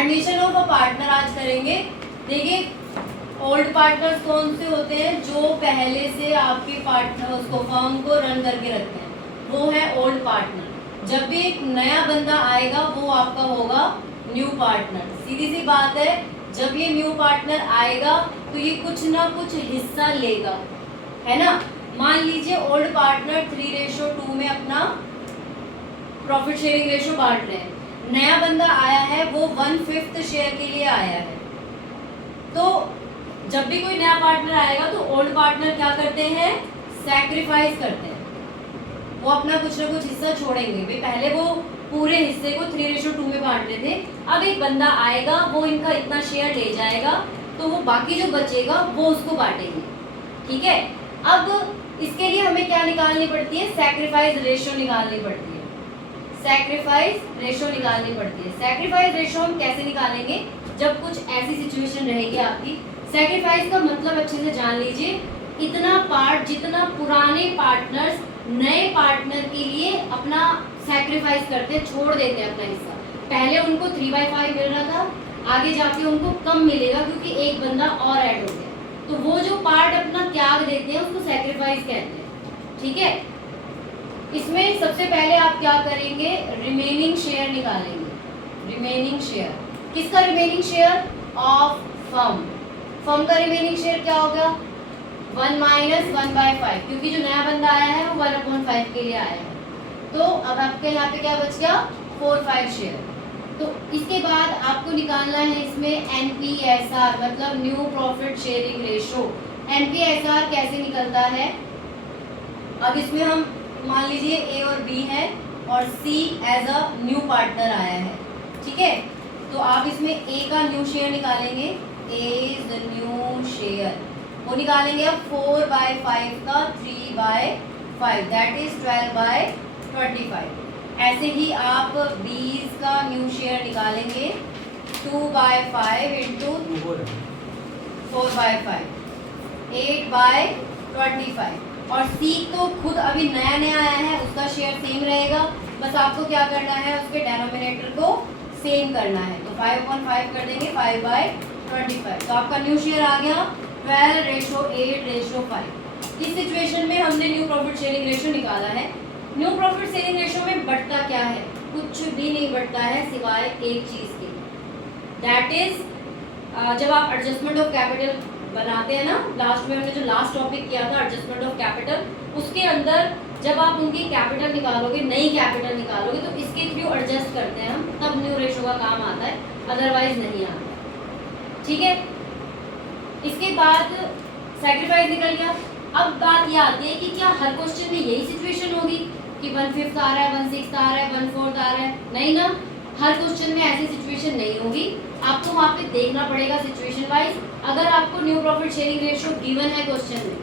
Admission of a partner आज करेंगे। देखिए ओल्ड पार्टनर्स कौन से होते हैं, जो पहले से आपके पार्टनर उसको फर्म को रन करके रखते हैं, वो है ओल्ड पार्टनर। जब भी एक नया बंदा आएगा वो आपका होगा न्यू पार्टनर। सीधी सी बात है, जब ये न्यू पार्टनर आएगा तो ये कुछ ना कुछ हिस्सा लेगा, है ना। मान लीजिए ओल्ड पार्टनर 3:2 में अपना प्रॉफिट शेयरिंग रेशो बांट रहे हैं, नया बंदा आया है वो 1/5 शेयर के लिए आया है। तो जब भी कोई नया पार्टनर आएगा तो ओल्ड पार्टनर क्या करते हैं, सैक्रिफाइस करते हैं, वो अपना कुछ ना कुछ हिस्सा छोड़ेंगे। भाई पहले वो पूरे हिस्से को 3:2 में बांटते थे, अब एक बंदा आएगा वो इनका इतना शेयर ले जाएगा, तो वो बाकी जो बचेगा वो उसको बांटेंगे, ठीक है। अब इसके लिए हमें क्या निकालनी पड़ती है, सैक्रिफाइस रेशो निकालनी पड़ती है। सैक्रिफाइस रेशो निकालनी पड़ती है। सैक्रिफाइस रेशो हम कैसे निकालेंगे, जब कुछ ऐसी सिचुएशन रहेगी आपकी। सैक्रिफाइस का मतलब अच्छे से जान लीजिए, इतना पार्ट जितना पुराने पार्टनर्स नए पार्टनर के लिए अपना सैक्रिफाइस करते, छोड़ देते हैं अपना हिस्सा। पहले उनको 3/5 मिल रहा था, आगे जाके उनको कम मिलेगा क्योंकि एक बंदा और ऐड हो गया, तो वो जो पार्ट अपना त्याग देते हैं उसको सैक्रिफाइस कहते हैं, ठीक है। इसमें सबसे पहले आप क्या करेंगे, रिमेनिंग शेयर निकालेंगे। रिमेनिंग शेयर किसका, remaining share of firm. Firm का रिमेनिंग शेयर क्या होगा, 1 - 1/5, क्योंकि जो नया बंदा आया है वो 1/5 के लिए आया है। तो अब आपके यहाँ पे क्या बच गया, 4/5 शेयर। तो इसके बाद आपको निकालना है इसमें NPSR, मतलब new profit sharing ratio. NPSR कैसे निकलता है, अब इसमें हम मान लीजिए A और B है और C as a new partner आया है, ठीक है। तो आप इसमें A का न्यू शेयर निकालेंगे, A is the new share, वो निकालेंगे अब 4/5 का 3/5, दैट इज 12/25। ऐसे ही आप B's का न्यू शेयर निकालेंगे 2/5 इंटू 4/5, 8/25। और C तो खुद अभी नया नया आया है, उसका शेयर सेम रहेगा, बस आपको क्या करना है, उसके डेनोमिनेटर को सेम करना है। तो 5/5 कर देंगे, 5/25। तो आपका न्यू शेयर आ गया 12:8:5। इस सिचुएशन में हमने न्यू प्रॉफिट शेयरिंग रेशो निकाला है। न्यू प्रॉफिट शेयरिंग रेशो में बढ़ता क्या है, कुछ भी नहीं बढ़ता है सिवाय एक चीज़ के, दैट इज जब आप एडजस्टमेंट ऑफ कैपिटल बनाते हैं ना, लास्ट में हमने जो लास्ट टॉपिक किया था एडजस्टमेंट ऑफ कैपिटल, उसके अंदर जब आप उनकी कैपिटल निकालोगे, नई कैपिटल निकालोगे, तो इसके थ्रू एडजस्ट करते हैं हम, तब न्यू रेशो का काम आता है, अदरवाइज नहीं आता, ठीक है। इसके बाद सैक्रिफाइस निकल गया। अब बात ये आती है कि क्या हर क्वेश्चन में यही सिचुएशन होगी कि 1/5 आ रहा है, 1/6 आ रहा है, 1/4 आ रहा है, नहीं ना। हर क्वेश्चन में ऐसी सिचुएशन नहीं होगी, आपको वहाँ पे देखना पड़ेगा सिचुएशन वाइज। अगर आपको new profit sharing ratio given है क्वेश्चन में,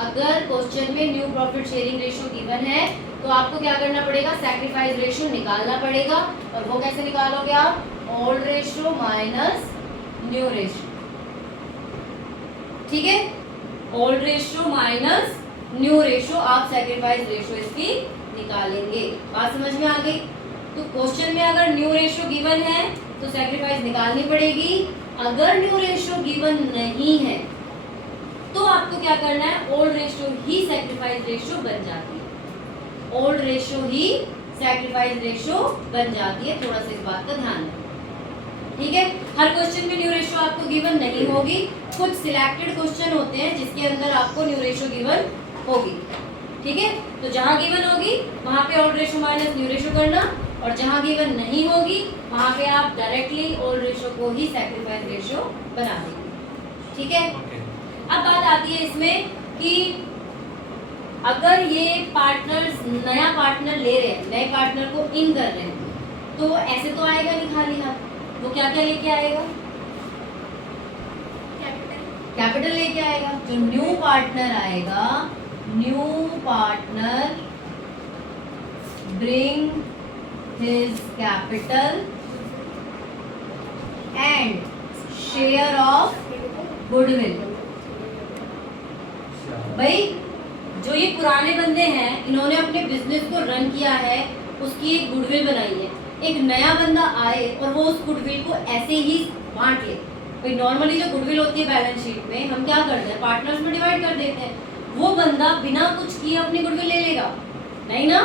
अगर क्वेश्चन में new profit sharing ratio given है तो आपको क्या करना पड़ेगा, सैक्रिफाइस रेशो निकालना पड़ेगा। और वो कैसे निकालोगे आप, old ratio minus new ratio, ठीक है। Old ratio minus new ratio, आप सैक्रिफाइस रेशो इसकी निकालेंगे। बात समझ में आ गई। तो क्वेश्चन में अगर न्यू रेशो गिवन है तो सैक्रिफाइस निकालनी पड़ेगी, अगर न्यू रेशो गिवन नहीं है तो आपको क्या करना है, ओल्ड रेशो ही सैक्रिफाइस रेशो बन जाती है, ओल्ड रेशो ही सैक्रिफाइस रेशो बन जाती है। थोड़ा सा इस बात का ध्यान रखें, ठीक है। हर क्वेश्चन में न्यू रेशो आपको गिवन नहीं होगी, कुछ सिलेक्टेड क्वेश्चन होते हैं जिसके अंदर आपको न्यू रेशो गिवन होगी, ठीक है। तो जहां गिवन होगी वहां पे old ratio minus new ratio करना, और जहां गिवन नहीं होगी वहां पे आप डायरेक्टली ओल्ड रेशो को ही सैक्रिफाइस रेशो बना देंगे, ठीक है। अब बात आती है इसमें कि अगर ये पार्टनर्स नया पार्टनर ले रहे हैं, नए पार्टनर को इन कर रहे हैं, तो ऐसे तो आएगा नहीं खाली हाथ, वो क्या क्या लेके आएगा, कैपिटल लेके आएगा। जो न्यू पार्टनर आएगा, new partner bring his capital and share of goodwill. भाई जो ये पुराने बंदे हैं, इन्होंने अपने बिजनेस को रन किया है, उसकी एक गुडविल बनाई है, एक नया बंदा आए और वो उस गुडविल को ऐसे ही बांट ले। भाई नॉर्मली जो गुडविल होती है बैलेंस शीट में हम क्या करते हैं, पार्टनर्स में डिवाइड कर देते हैं। वो बंदा बिना कुछ किए अपनी गुडविल ले लेगा नहीं ना,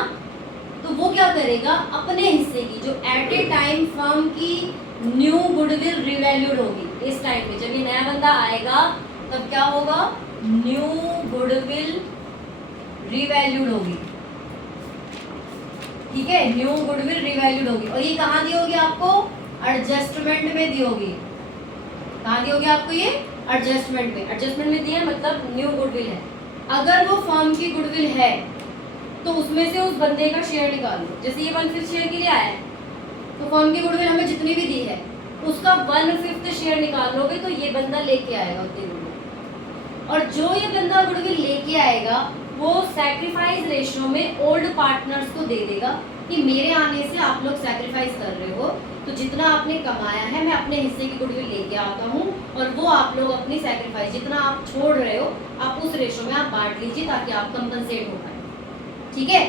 तो वो क्या करेगा, अपने हिस्से की जो एट ए टाइम फर्म की न्यू गुडविल रिवैल्यूड होगी, इस टाइम पे जब ये नया बंदा आएगा तब क्या होगा, न्यू गुडविल रिवैल्यूड होगी। ठीक है, न्यू गुडविल रिवैल्यूड होगी। और ये कहाँ दी होगी आपको, एडजस्टमेंट में दी होगी। कहाँ दी होगी आपको ये, एडजस्टमेंट में। एडजस्टमेंट में दिया मतलब न्यू गुडविल है। अगर वो फर्म की गुडविल है तो उसमें से उस बंदे का शेयर निकाल लो। जैसे ये 1/5 शेयर के लिए आया है तो फर्म की गुडविल हमें जितनी भी दी है उसका 1/5 शेयर निकाल लोगे तो ये बंदा लेके आएगा उतनी गुडविल। और जो ये बंदा गुडविल लेके आएगा वो सैक्रिफाइस रेशियो में ओल्ड पार्टनर्स को दे देगा कि मेरे आने से आप लोग सैक्रिफाइस कर रहे हो, तो जितना आपने कमाया है मैं अपने हिस्से की गुडविल लेके आता हूँ और वो आप लोग अपनी सैक्रिफाइस जितना आप छोड़ रहे हो आप उस रेशियो में आप बांट लीजिए ताकि आप कंपनसेट हो पाए। ठीक है,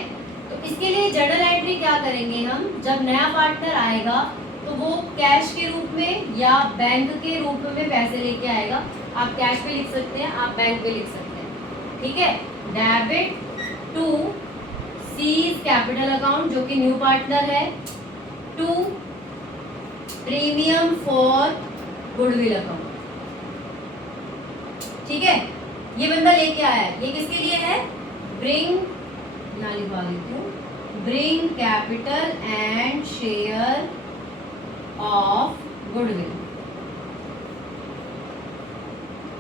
तो इसके लिए जर्नल एंट्री क्या करेंगे हम, जब नया पार्टनर आएगा तो वो कैश के रूप में या बैंक के रूप में पैसे लेके आएगा। आप कैश पे लिख सकते हैं, आप बैंक पे लिख सकते हैं। ठीक है, debit to C's capital account जो कि न्यू पार्टनर है, to premium for goodwill account. ठीक है, ये बंदा लेके आया है, ये किसके लिए है, ब्रिंग, ना लिखवा देती हूँ, bring capital and share of goodwill.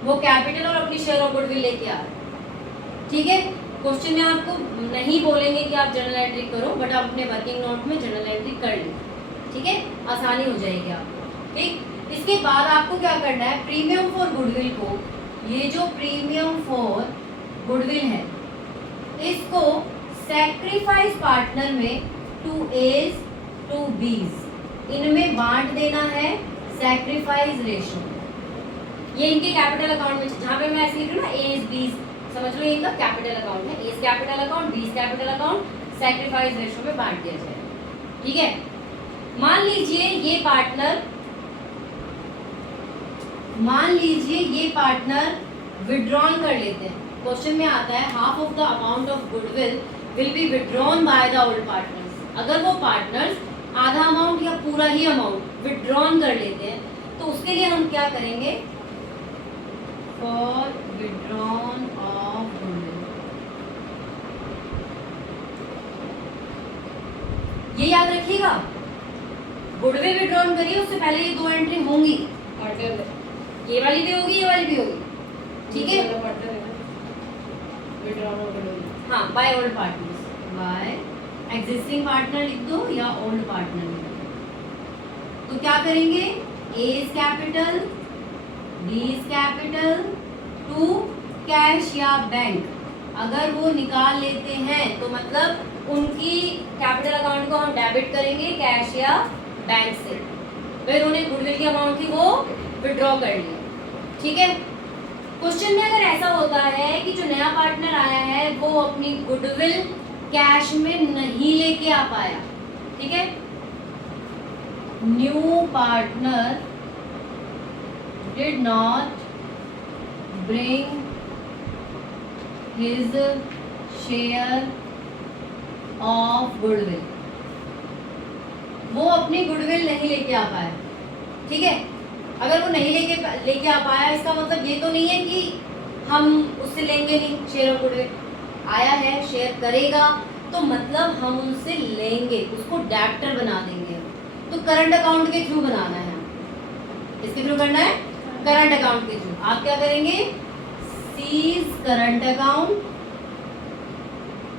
वो कैपिटल और अपनी शेयर ऑफ गुडविल लेके आ रहा है। ठीक है, क्वेश्चन में आपको नहीं बोलेंगे कि आप जर्नल एंट्री करो, बट आप अपने वर्किंग नोट में जर्नल एंट्री कर लें। ठीक है, आसानी हो जाएगी आपको। ठीक, इसके बाद आपको क्या करना है, प्रीमियम फॉर गुडविल को, ये जो प्रीमियम फॉर गुडविल है इसको सैक्रिफाइस पार्टनर में 2A's 2B's इनमें बांट देना है सैक्रिफाइस रेशियो। ये इनके कैपिटल अकाउंट में, जहाँ पे मैं ऐसे लिख रही हूँ ना A's B's, समझ लो ये इनका कैपिटल अकाउंट है, A's capital account, B's capital account, sacrifice ratio में बांट दिया जाएगा। ठीक है, मान लीजिए ये पार्टनर विड्रॉन कर लेते हैं। क्वेश्चन में आता है half of the amount of goodwill will be withdrawn by the old partners. अगर वो पार्टनर्स आधा अमाउंट या पूरा ही अमाउंट विड्रॉन कर लेते हैं तो उसके लिए हम क्या करेंगे, फॉर विड्रॉन ऑफ गुडविल, ये याद रखिएगा, गुडविल विड्रॉन करिए उससे पहले ये दो एंट्री होंगी, ये वाली भी होगी, ये वाली भी होगी। ठीक है, हाँ, by old partners, by existing partner लिख दो या ओल्ड पार्टनर लिख दो। तो क्या करेंगे, A's capital, B's capital to cash या बैंक। अगर वो निकाल लेते हैं तो मतलब उनकी कैपिटल अकाउंट को हम डेबिट करेंगे कैश या बैंक से, फिर उन्हें गुडविल की अमाउंट थी वो विड्रॉ कर लिया। ठीक है, क्वेश्चन में अगर ऐसा होता है कि जो नया पार्टनर आया है वो अपनी गुडविल कैश में नहीं लेके आ पाया, ठीक है, new partner did not bring his share of goodwill, वो अपनी गुडविल नहीं लेके आ पाया। ठीक है, अगर वो नहीं लेके आ पाया इसका मतलब ये तो नहीं है कि हम उससे लेंगे नहीं शेयर ऑफ गुडविल, आया है शेयर करेगा तो मतलब हम उनसे लेंगे, उसको डेब्टर बना देंगे। तो करंट अकाउंट के थ्रू बनाना है, किसके थ्रू करना है, करंट अकाउंट के थ्रू। आप क्या करेंगे, cease current account,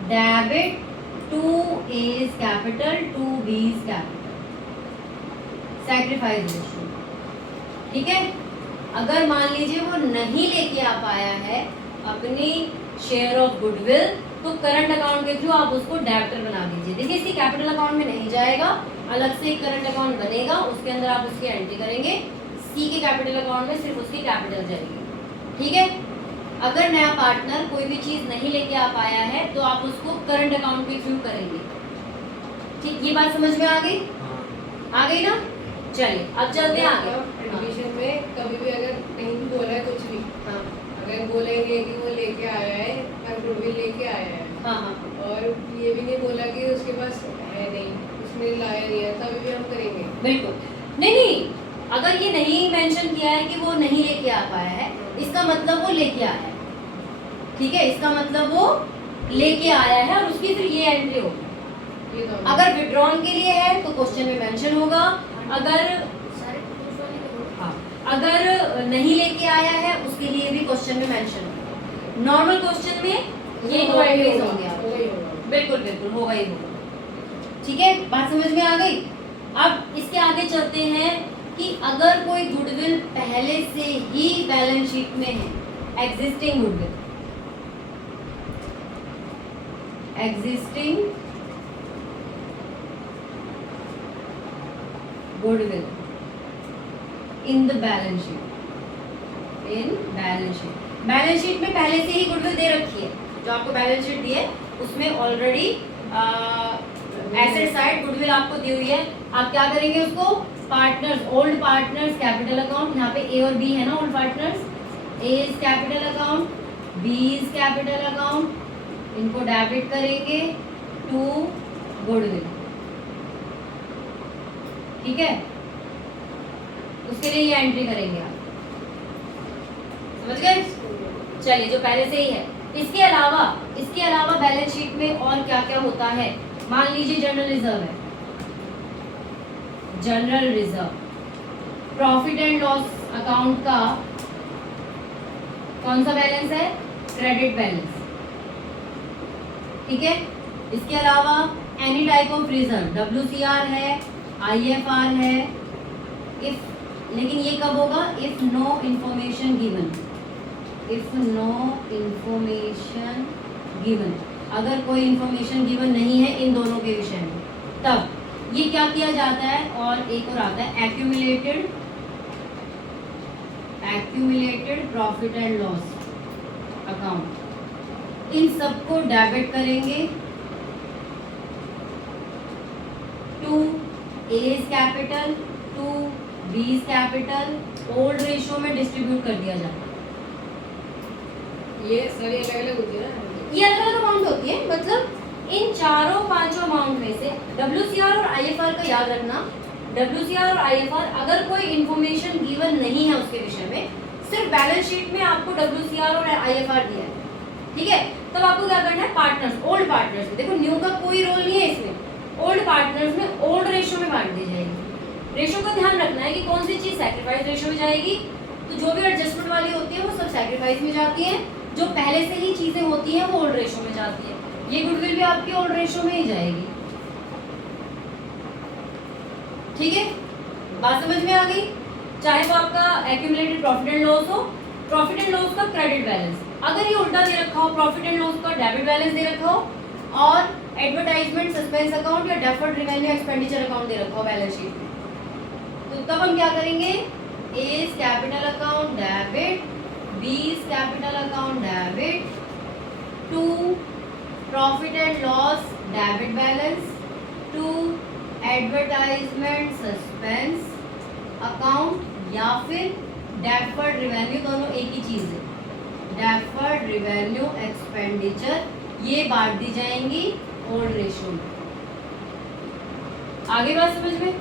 debit to A's capital to B's capital, sacrifice ratio. ठीक है, अगर मान लीजिए वो नहीं लेके आ पाया है अपनी शेयर ऑफ गुडविल तो करंट अकाउंट के थ्रू आप उसको डेब्टर बना दीजिए। देखिए इसकी कैपिटल अकाउंट में नहीं जाएगा, अलग से एक करंट अकाउंट बनेगा, उसके अंदर आप उसकी एंट्री करेंगे, सी के कैपिटल अकाउंट में सिर्फ उसकी कैपिटल जाएगी। ठीक है, अगर नया पार्टनर कोई भी चीज़ नहीं लेके आ पाया है तो आप उसको करंट अकाउंट के थ्रू करेंगे। ठीक, ये बात समझ में आ गई। आ गई ना? चलिए अब चलते हैं आगे। एडमिशन में कभी भी अगर कहीं भी बोला है कुछ भी, हाँ अगर बोलेंगे कि वो लेके आया है पर गुडविल लेके आया है, हाँ हाँ और ये भी नहीं बोला कि उसके पास है नहीं, उसने लाया नहीं है, तभी भी हम करेंगे। बिल्कुल नहीं, अगर ये नहीं मेंशन किया है कि वो नहीं लेके आ पाया है, इसका मतलब वो लेके आया है। ठीक है, इसका मतलब वो लेके आया है और उसकी फिर ये एंट्री होगी। ये तो अगर विड्रॉन के लिए है तो क्वेश्चन में मेंशन होगा, अगर नहीं लेके आया है उसके लिए भी क्वेश्चन में मेंशन होगा। नॉर्मल क्वेश्चन में ये दो एंट्रीज होंगे आपके। बिल्कुल बिल्कुल होगा ही होगा। ठीक है, बात समझ में आ गई? अब इसके आगे चलते हैं कि अगर कोई गुडविल पहले से ही बैलेंस शीट में है, existing goodwill, existing goodwill in the balance sheet, in balance sheet में पहले से ही गुडविल दे रखी है। जो आपको बैलेंस शीट दी है उसमें ऑलरेडी एसेट साइड गुडविल आपको दी हुई है। आप क्या करेंगे उसको? Partners, old partners capital account, यहाँ पे ए और बी है ना old partners, A is capital account, B is capital account, इनको डेबिट करेंगे टू गुडविल। ठीक है, उसके लिए ये एंट्री करेंगे आप, समझ गए? चलिए, जो पहले से ही है। इसके अलावा बैलेंस शीट में और क्या क्या होता है? मान लीजिए जनरल रिजर्व है, general reserve, profit and loss account का कौन सा बैलेंस है? Credit balance. ठीक है, इसके अलावा any type of reserve, WCR है, IFR है, इफ, लेकिन ये कब होगा? If no information given, if no information given, अगर कोई इंफॉर्मेशन गिवन नहीं है इन दोनों के विषय में, तब ये क्या किया जाता है? और एक और आता है accumulated profit and loss account. इन सबको डेबिट करेंगे to A's capital, to B's capital, old ratio में डिस्ट्रीब्यूट कर दिया जाता है। ये सारी अलग अलग होती है ना, ये अलग अलग अमाउंट होती है, मतलब इन चारों पांचों अमाउंट में से WCR और IFR का याद रखना। WCR और IFR अगर कोई इंफॉर्मेशन गिवन नहीं है उसके विषय में, सिर्फ बैलेंस शीट में आपको WCR और IFR दिया है, ठीक है, तब आपको क्या करना है? पार्टनर्स, ओल्ड पार्टनर्स में, देखो न्यू का कोई रोल नहीं है इसमें, ओल्ड पार्टनर्स में ओल्ड रेशियो में बांट दी जाएगी। रेशियो का ध्यान रखना है कि कौन सी चीज सैक्रिफाइस रेशियो में जाएगी, तो जो भी एडजस्टमेंट वाली होती है वो सब सैक्रिफाइस में जाती है, जो पहले से ही चीजें होती हैं वो ओल्ड रेशियो में जाती है। ये गुडविल भी आपकी ओल्ड रेशियो में ही जाएगी। ठीक है, बात समझ में आ गई? चाहे वो आपका एक्यूमुलेटेड प्रॉफिट एंड लॉस हो, प्रॉफिट एंड लॉस का क्रेडिट बैलेंस, अगर ये उल्टा दे रखा हो, प्रॉफिट एंड लॉस का डेबिट बैलेंस दे रखा हो, और एडवर्टाइजमेंट सस्पेंस अकाउंट या डेफर्ड रेवेन्यू एक्सपेंडिचर अकाउंट दे रखा हो बैलेंस शीट में, तो तब हम क्या करेंगे? A is capital account debit, B is capital account debit to profit and loss debit balance to advertisement suspense account, या फिर डेफर्ड रेवेन्यू, दोनों एक ही चीज है, डेफर्ड रेवेन्यू एक्सपेंडिचर, ये बांट दी जाएंगी ओल्ड रेशियो में। आगे बात समझ में?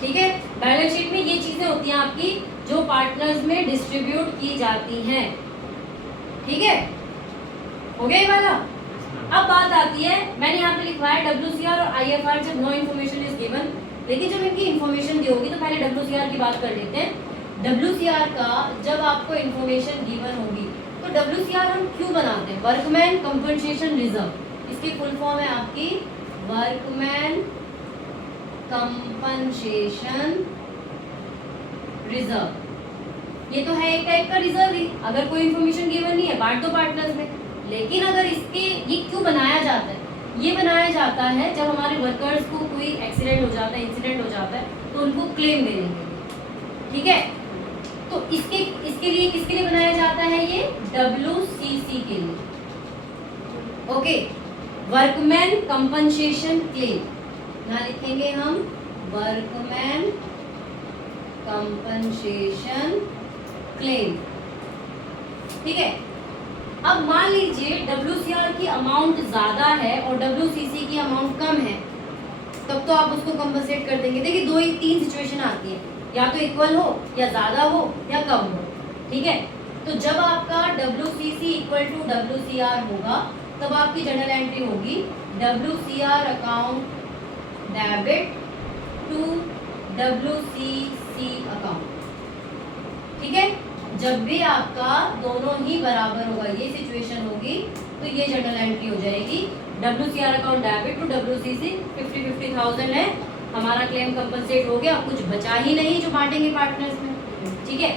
ठीक है, बैलेंस शीट में ये चीजें होती हैं आपकी जो पार्टनर्स में डिस्ट्रीब्यूट की जाती हैं। ठीक है, हो गया ये वाला? अब बात आती है, मैंने यहाँ पे लिखवा है WCR और IFR जब नो इन्फॉर्मेशन इज गिवन, लेकिन जब इनकी इन्फॉर्मेशन दी होगी तो पहले WCR की बात कर लेते हैं। WCR का जब आपको इन्फॉर्मेशन गिवन होगी तो WCR हम क्यों बनाते हैं? वर्कमैन कंपनसेशन रिजर्व, इसकी फुल फॉर्म है आपकी वर्कमैन कंपनसेशन रिजर्व। ये तो है एक टाइप का रिजर्व ही, अगर कोई इन्फॉर्मेशन गिवन नहीं है बांट दो पार्टनर्स में। लेकिन अगर इसके, ये क्यों बनाया जाता है? ये बनाया जाता है जब हमारे वर्कर्स को कोई एक्सीडेंट हो जाता है, इंसिडेंट हो जाता है, तो उनको क्लेम देने के लिए। ठीक है, तो इसके लिए किसके लिए बनाया जाता है? ये WCC के लिए। ओके, वर्कमैन कंपनसेशन क्लेम, यहाँ लिखेंगे हम वर्कमैन कंपनसेशन क्लेम। ठीक है, अब मान लीजिए WCR की अमाउंट ज्यादा है और WCC की अमाउंट कम है, तब तो आप उसको कंपनसेट कर देंगे। देखिए 2 ही 3 सिचुएशन आती है, या तो इक्वल हो, या ज्यादा हो, या कम हो। ठीक है, तो जब आपका WCC इक्वल टू WCR होगा तब आपकी जर्नल एंट्री होगी WCR account debit to WCC account. ठीक है, जब भी आपका दोनों ही बराबर होगा, ये सिचुएशन होगी, तो ये जर्नल एंट्री हो जाएगी WCR account debit to WCC 50,000 है, हमारा क्लेम कंपनसेट हो गया, कुछ बचा ही नहीं जो बांटेंगे पार्टनर्स में। ठीक है,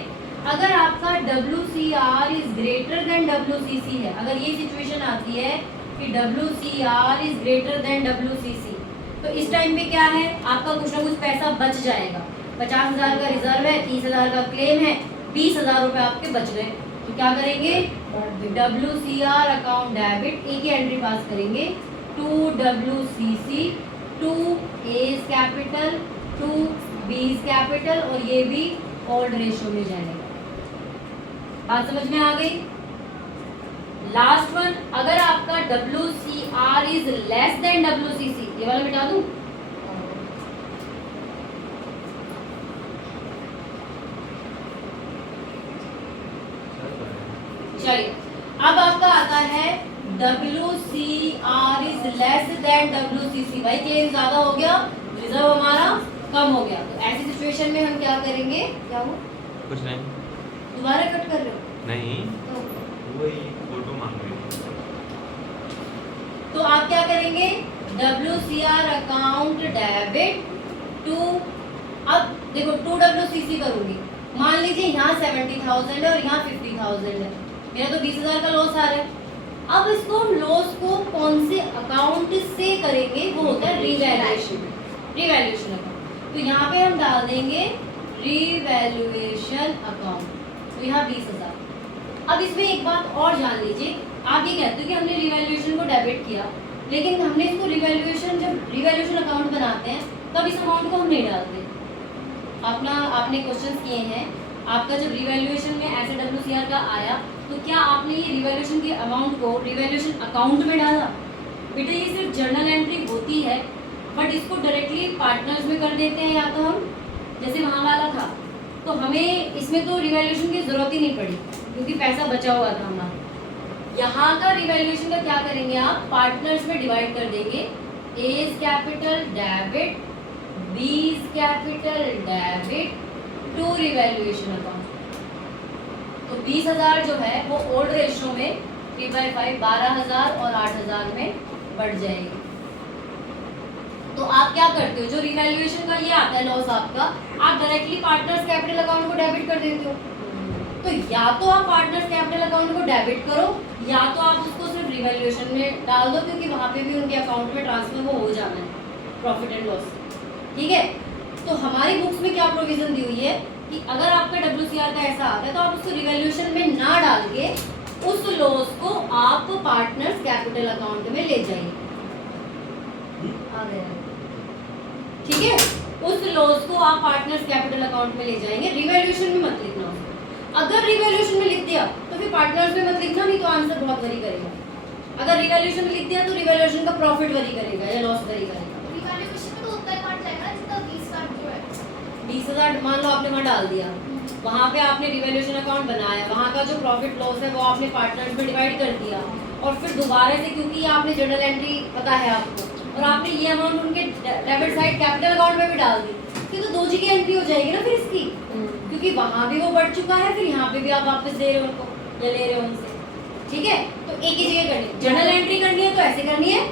अगर आपका WCR is greater then WCC है, अगर ये सिचुएशन आती है कि WCR is greater then WCC, तो इस टाइम पे क्या है, आपका कुछ ना कुछ पैसा बच जाएगा। 50,000 का रिजर्व है, 30,000 का क्लेम है, 20,000 रुपए आपके बच गए, तो क्या करेंगे, WCR अकाउंट डेबिट, एक ही एंट्री पास करेंगे to WCC, to A's capital, to B's capital, और ये भी ओल्ड रेशियो में जाएगा। बात समझ में आ गई। लास्ट वन, अगर आपका WCR is less then WCC, ये वाला मिटा दूं, चलिए अब आपका आता है WCR is less then WCC। भाई क्लेम ज्यादा हो गया, रिजर्व हमारा कम हो गया, तो ऐसी सिचुएशन में हम क्या करेंगे, क्या हो, कुछ नहीं, दोबारा कट कर रहे हो, नहीं तो वही फोटो मांग रही हूँ। तो आप क्या करेंगे, WCR अकाउंट डेबिट टू, अब देखो टू WCC करूंगी, मान लीजिए यहाँ 70,000 है और यहाँ 50,000 है, मेरा तो 20,000 का लॉस आ रहा है। अब इसको लॉस को कौन से अकाउंट से करेंगे, वो होता है रिवैल्यूएशन, रिवैल्यूएशन अकाउंट। तो यहाँ पे हम डाल देंगे रिवैल्यूएशन अकाउंट, तो यहाँ 20,000। अब इसमें एक बात और जान लीजिए, आप ये कहते हो कि हमने रिवैल्यूएशन को डेबिट किया, लेकिन हमने इसको रिवैल्यूएशन, जब रिवैल्यूएशन अकाउंट बनाते हैं तब इस अमाउंट को हम नहीं डालते। आपने क्वेश्चन किए हैं, आपका जब रिवैल्यूएशन में ऐसे WCR का आया तो क्या आपने ये रिवैल्यूएशन के अमाउंट को रिवैल्यूएशन अकाउंट में डाला? बेटा ये सिर्फ जर्नल एंट्री होती है, बट इसको डायरेक्टली पार्टनर्स में कर देते हैं, या तो हम जैसे वहाँ वाला था, तो हमें इसमें तो रिवैल्यूएशन की जरूरत ही नहीं पड़ी क्योंकि पैसा बचा हुआ था हमारा। यहाँ का रिवैल्यूएशन का क्या करेंगे आप, पार्टनर्स में डिवाइड कर देंगे, A's capital debit, B's capital debit to revaluation account. तो 20,000 जो है वो ओल्ड रेशियो में 3/5 12,000 और 8,000 में बढ़ जाएगी। तो आप क्या करते हो, जो रिवैल्यूएशन का ये आता है लॉस आपका, आप डायरेक्टली पार्टनर्स कैपिटल अकाउंट को डेबिट कर देते हो। तो या तो आप पार्टनर्स कैपिटल अकाउंट को डेबिट करो, या तो आप उसको सिर्फ रिवैल्यूएशन में डाल दो, क्योंकि वहाँ पे भी उनके अकाउंट में ट्रांसफर वो हो जाना है प्रॉफिट एंड लॉस। ठीक है, तो हमारी बुक्स में क्या प्रोविजन दी हुई है कि अगर आपका WCR का ऐसा आता है तो आप उसको रिवैल्यूएशन में ना डाल के उस लॉस को आप पार्टनर्स कैपिटल अकाउंट में ले जाइए। आ गया, ठीक है, उस लॉस को आप पार्टनर्स कैपिटल अकाउंट में ले जाएंगे, रिवैल्यूएशन में मत लिखना उसको। अगर रिवैल्यूएशन में लिख दिया तो फिर पार्टनर्स में मत लिखना, नहीं तो आंसर बहुत वरी करेगा। अगर रिवैल्यूएशन में लिख दिया तो रिवैल्यूएशन का प्रॉफिट वरी करेगा या लॉस वरी करेगा। 20,000 मान लो आपने वहाँ डाल दिया, वहाँ पे आपने रिवैल्यूएशन अकाउंट बनाया, वहाँ का जो प्रॉफिट लॉस है वो आपने पार्टनर्स में डिवाइड कर दिया, और फिर दोबारा से क्योंकि आपने जर्नल एंट्री पता है आपको, और आपने ये अमाउंट उनके डेबिट साइड कैपिटल अकाउंट में भी डाल दी, फिर तो 2 जी की एंट्री हो जाएगी ना फिर इसकी, क्योंकि वहाँ भी वो बढ़ चुका है, फिर यहाँ पे भी आप वापस दे रहे हो उनको या ले रहे हो उनसे। ठीक है, तो एक ही जगह करनी, जर्नल एंट्री करनी है तो ऐसे करनी है,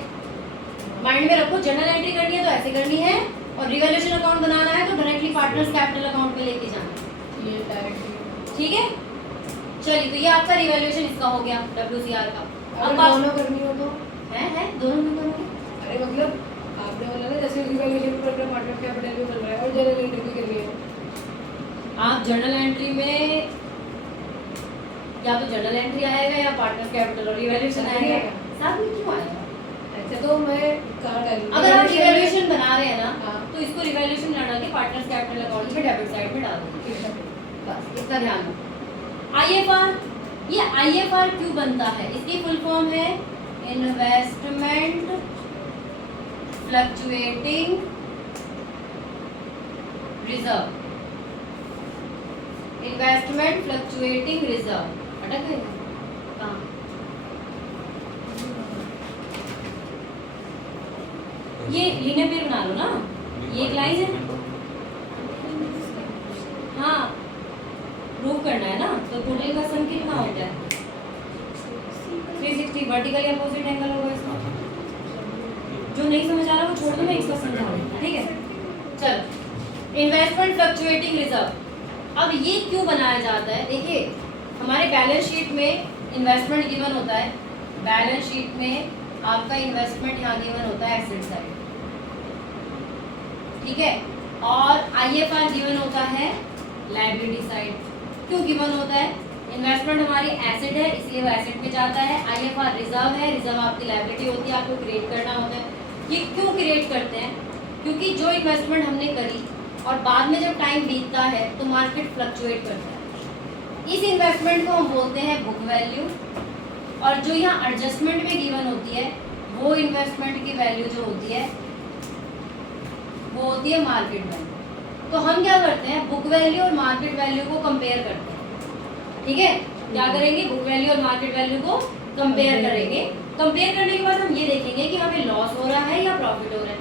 माइंड में रखो, जर्नल एंट्री करनी है तो ऐसे करनी है, और रिवैल्यूएशन अकाउंट बनाना है तो डायरेक्टली पार्टनर्स कैपिटल अकाउंट में लेके जाना। ये डायरेक्टली, ठीक है। चलिए, तो ये आपका रिवैल्यूएशन इसका हो गया WCR का। अब दोनों करनी हो तो है दोनों क्यों करोगे? अरे मतलब आपने बोला ना जैसे रिवैल्यूएशन पर अपना पार्टनर कैपिटल भी बन रहा है और जर्नल एंट्री भी करनी है, आप जर्नल एंट्री में या तो जर्नल एंट्री आएगा या पार्टनर कैपिटल और रिवैल्यूएशन आएगा, साथ में क्यों आएगा? अच्छा तो मैं कहाँ डालूं? अगर आप रिवैल्यूएशन बना रहे हैं ना, हाँ। तो तो इसको रिवैल्यूएशन लगा के पार्टनर्स कैपिटल अकाउंट में डेबिट साइड में डाल देंगे। बस इतना ध्यान रखो। आईएफआर, ये आईएफआर क्यों बनता है? इसकी फुल फॉर्म है investment fluctuating reserve. Investment fluctuating reserve अटक गए कहाँ? ये लीनियर पेयर बना लो ना, ये एक लाइन है। हाँ प्रूव करना है ना, तो टोटल का सम कितना होता है? 360 वर्टिकल या अपोजिट एंगल होगा इसका। जो नहीं समझ आ रहा वो छोड़ दो, मैं इसको समझा दूँ, ठीक है। चलो, इन्वेस्टमेंट फ्लक्चुएटिंग रिजर्व। अब ये क्यों बनाया जाता है? देखिए हमारे बैलेंस शीट में इन्वेस्टमेंट गिवन होता है, बैलेंस शीट में आपका इन्वेस्टमेंट यहाँ गिवन होता है एसेट साइड, ठीक है, और आईएफआर गिवन होता है लायबिलिटी साइड। क्यों गिवन होता है? इन्वेस्टमेंट हमारी एसेट है इसलिए वो एसेट में जाता है, आईएफआर रिजर्व है, रिजर्व आपकी लायबिलिटी होती है, आपको क्रिएट करना होता है। ये क्यों क्रिएट करते हैं? क्योंकि जो इन्वेस्टमेंट हमने करी और बाद में जब टाइम बीतता है तो मार्केट फ्लक्चुएट करता है, इस इन्वेस्टमेंट को हम बोलते हैं बुक वैल्यू, और जो यहाँ एडजस्टमेंट में गिवन होती है वो इन्वेस्टमेंट की वैल्यू जो होती है वो होती है मार्केट वैल्यू। तो हम क्या करते हैं, बुक वैल्यू और मार्केट वैल्यू को कंपेयर करते हैं, ठीक है। क्या करेंगे, बुक वैल्यू और मार्केट वैल्यू को कंपेयर करेंगे। कंपेयर करने के बाद हम ये देखेंगे कि हमें लॉस हो रहा है या प्रॉफिट हो रहा है।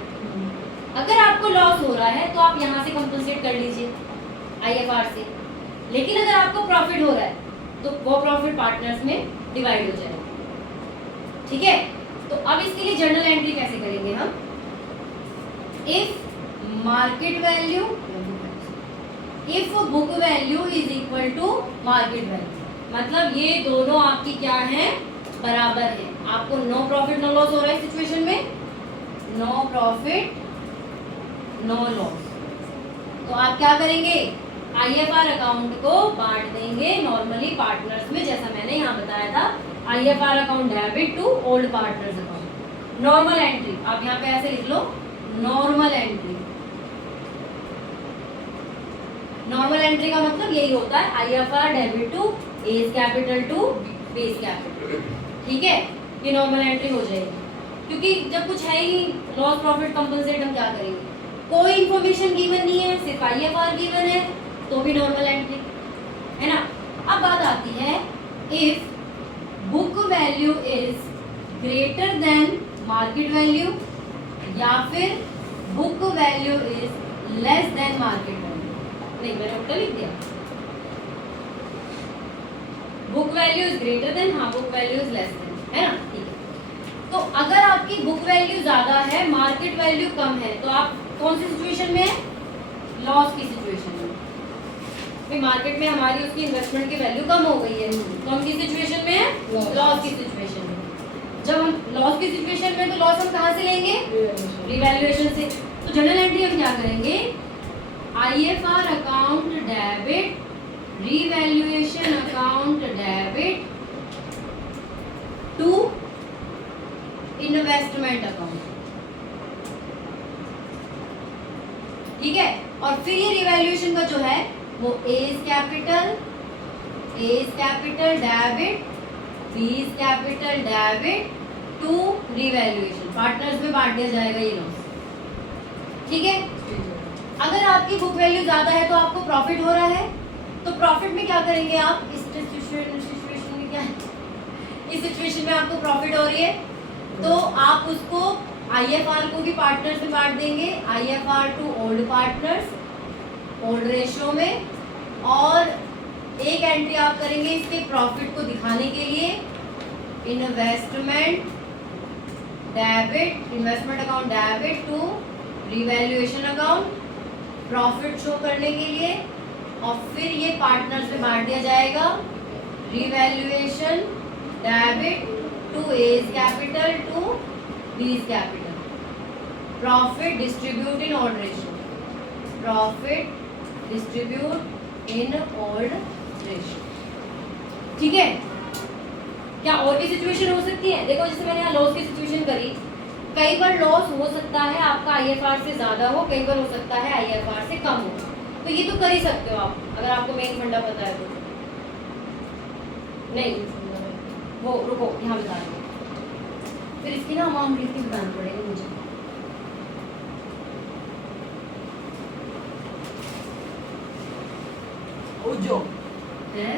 अगर आपको लॉस हो रहा है तो आप यहाँ से कंपनसेट कर लीजिए आईएफआर से, लेकिन अगर आपको प्रॉफिट हो रहा है तो वो प्रॉफिट पार्टनर्स में डिवाइड हो जाएगा, ठीक है। तो अब इसके लिए जर्नल एंट्री कैसे करेंगे हम? If market value, if book value is equal to market value, मतलब ये दोनों आपकी क्या है, बराबर है। आपको नो प्रॉफिट नो लॉस हो रहा है सिचुएशन में, नो प्रॉफिट नो लॉस, तो आप क्या करेंगे, आईएफआर अकाउंट को बांट देंगे नॉर्मली पार्टनर्स में, जैसा मैंने यहाँ बताया था, IFR account debit to old partners account. Normal entry आप यहाँ पे ऐसे लिख लो, नॉर्मल एंट्री। नॉर्मल एंट्री का मतलब यही होता है IFR debit to A's capital to B's capital, ठीक है। ये नॉर्मल एंट्री हो जाएगी, क्योंकि जब कुछ है ही लॉस प्रॉफिट कंपनसेट हम क्या करेंगे, कोई इंफॉर्मेशन गिवन नहीं है, सिर्फ आईएफआर गिवन है, तो भी नॉर्मल एंट्री है ना। अब बात आती है, if book value is greater than market value या फिर book value is less than market value. नहीं, मैंने उल्टा लिख दिया, book value is greater than, हाँ book value is less than, है ना, ठीक है। तो अगर आपकी बुक वैल्यू ज्यादा है, मार्केट वैल्यू कम है, तो आप कौन सी सिचुएशन में है, लॉस की सिचुएशन में। भाई मार्केट में हमारी उसकी इन्वेस्टमेंट की वैल्यू कम हो गई है, तो हम किस सिचुएशन में है, लॉस की सिचुएशन में। जब हम लॉस की सिचुएशन में, तो लॉस हम कहाँ से लेंगे, रिवैल्यूएशन से। तो जनरल एंट्री हम क्या करेंगे, IFR account debit, revaluation account debit to investment account, ठीक है। और फिर ये रिवैल्यूएशन का जो है वो A's capital debit, B's capital debit to revaluation, partners में बांट दिया जाएगा ये लॉस, ठीक है। अगर आपकी बुक वैल्यू ज्यादा है तो आपको प्रॉफिट हो रहा है, तो प्रॉफिट में क्या करेंगे आप, इस सिचुएशन में क्या है, इस सिचुएशन में आपको प्रॉफिट हो रही है, तो आप उसको आईएफआर को भी पार्टनर्स में बांट देंगे, IFR to old partners, old ratio में। और एक एंट्री आप करेंगे इसके प्रॉफिट को दिखाने के लिए, investment debit, investment account debit to revaluation account, profit show करने के लिए, और फिर ये पार्टनर्स में बांट दिया जाएगा, revaluation debit to A's capital to B's capital, profit distribute in old ratio, profit distribute in old ratio, ठीक है। क्या और भी सिचुएशन हो सकती है, देखो जैसे मैंने यहाँ लॉस की सिचुएशन करी, कई बार लॉस हो सकता है आपका आईएफआर से ज्यादा हो, कई बार हो सकता है आईएफआर से कम हो, तो ये तो कर ही सकते हो आप अगर आपको मेन फंडा पता है तो। नहीं वो रुको यहाँ बता दो, फिर इसकी ना अमाउंट लिख के बताना पड़ेगा मुझे। है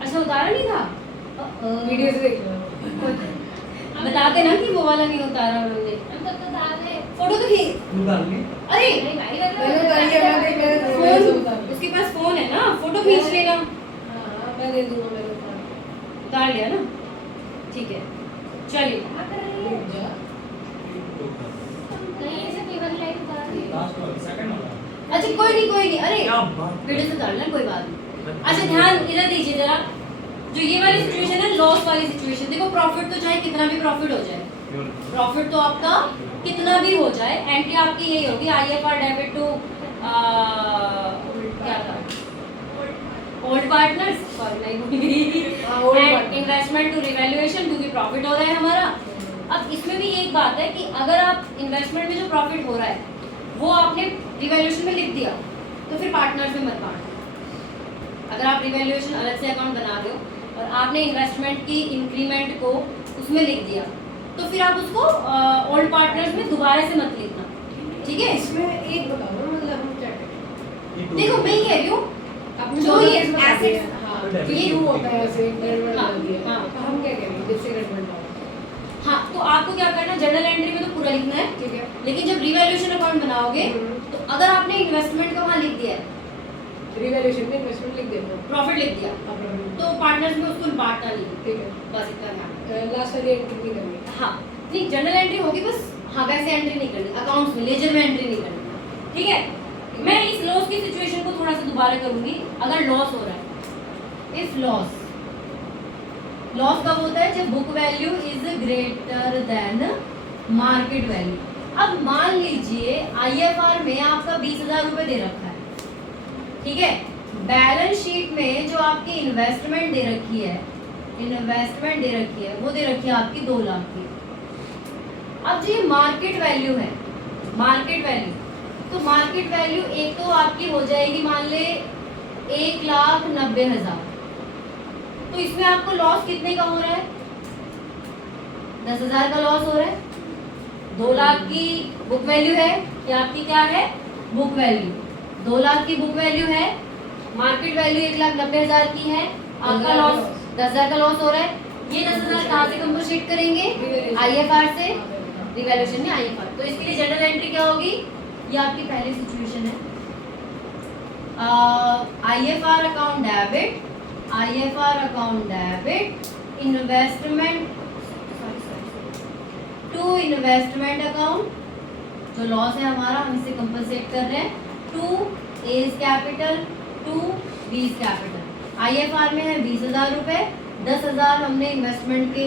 अच्छा उतारा नहीं था वीडियो से देख लो। बताते ना कि वो वाला नहीं उतारा उन्होंने। फोटो तो खींच। अरे मैंने उतार लिया, मैंने फोन उतार लिया। उसके पास फोन है ना, फोटो खींच लेगा। हाँ, मैं दे दूंगा, मैंने उतार लिया। उतार लिया ना, ठीक है चलिए। रुक जा। अच्छा कोई नहीं, अरे क्या बात वीडियो से उतार लेना कोई बात नहीं। अच्छा ध्यान इधर दीजिए जरा, जो ये वाली सिचुएशन है लॉस वाली सिचुएशन, देखो प्रॉफिट तो चाहे कितना भी प्रॉफिट हो जाए, प्रॉफिट तो आपका कितना भी हो जाए, एंट्री आपकी यही होगी आईएफआर डेबिट टू क्या था ओल्ड पार्टनर्स, सॉरी नहीं भूल गई, एंड इन्वेस्टमेंट टू रिवैल्यूएशन, क्योंकि प्रॉफिट हो रहा है हमारा। अब इसमें भी एक बात है कि अगर आप इन्वेस्टमेंट में जो प्रॉफिट हो रहा है वो आपने रिवैल्यूएशन में लिख दिया तो फिर पार्टनर्स में मत बांटो। अगर आप रिवैल्यूएशन अलग से अकाउंट बना रहे हो और आपने इन्वेस्टमेंट की इंक्रीमेंट को उसमें लिख दिया तो फिर आप उसको ओल्ड पार्टनर्स में दोबारा से मत लिखना, ठीक है। इसमें एक बताओ ना, मतलब हम क्या करें? देखो मैं ही कह रही हूँ आपने जो ये assets assets, हाँ, ये ये वो होता है ऐसे गड़बड़ हाँ, लग गया, हाँ। तो हम क्या करें जिससे गड़बड़ ना हो? हाँ तो आपको क्या करना है, जर्नल एंट्री में तो पूरा लिखना है, ठीक है। लेकिन जब रिवैल्यूएशन अकाउंट बनाओगे तो अगर आपने इन्वेस्टमेंट का वहाँ लिख दिया है, रिवैल्यूएशन में इन्वेस्टमेंट लिख देते हो, प्रॉफिट लिख दिया, तो पार्टनर्स में उसको बांटना नहीं है, ठीक है। बस इतना ध्यान। लास्ट वाली एंट्री नहीं करनी। हाँ नहीं जर्नल एंट्री होगी बस, हाँ वैसे एंट्री नहीं करनी, अकाउंट्स में लेजर में एंट्री नहीं करनी, ठीक है। मैं इस लॉस की सिचुएशन को थोड़ा सा दोबारा करूंगी। अगर लॉस हो रहा है, इफ लॉस कब होता है, जब book value is greater than market value. अब मान लीजिए आईएफआर में आपका 20,000 रुपए दे रखा है, ठीक है। बैलेंस शीट में जो आपकी इन्वेस्टमेंट दे रखी है वो दे रखी है आपकी 2 लाख की। अब जो ये मार्केट वैल्यू है, तो मार्केट वैल्यू एक तो आपकी हो जाएगी मान ले 1,90,000, तो इसमें आपको लॉस कितने का हो रहा है, 10,000 का लॉस हो रहा है। 2 लाख की बुक वैल्यू है, ये आपकी क्या है बुक वैल्यू, 2 लाख की बुक वैल्यू है, मार्केट वैल्यू 1,90,000 की है, आपका लॉस 10,000 का लॉस हो रहा है। ये 10,000 कहाँ से कंपोजिट करेंगे, आईएफआर से, रिवैल्यूएशन में आईएफआर। तो इसके लिए जनरल एंट्री क्या होगी, ये आपकी पहली सिचुएशन है, IFR account debit investment to investment account, जो लॉस है हमारा हम इसे कंपनसेट कर रहे हैं, to A's capital to B's capital. IFR में है 20,000 रुपए, 10,000 हमने इन्वेस्टमेंट के